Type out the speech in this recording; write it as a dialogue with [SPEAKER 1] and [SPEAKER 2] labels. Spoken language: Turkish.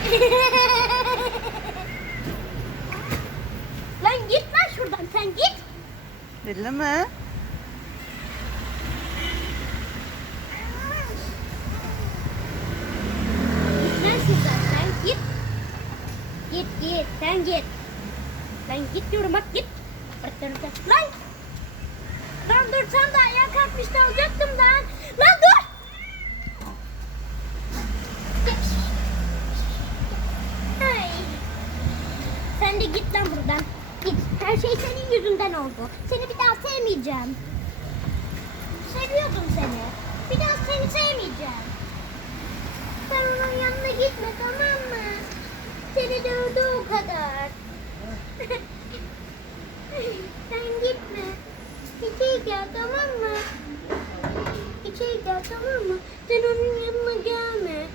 [SPEAKER 1] lan git lan şuradan sen git.
[SPEAKER 2] Belli mi?
[SPEAKER 1] Gitmezsin sen sen git. Git git sen git. Lan git diyorum bak git. Lan. Lan dur sen de ayağa kalkmıştı alacaktım lan. Sen de git lan buradan. Git. Her şey senin yüzünden oldu. Seni bir daha sevmeyeceğim. Seviyordum seni. Bir daha seni sevmeyeceğim. Sen onun yanına gitme tamam mı? Seni dövdü o kadar. Sen gitme. İçeri gel tamam mı? İçeri gel tamam mı? Sen onun yanına gelme.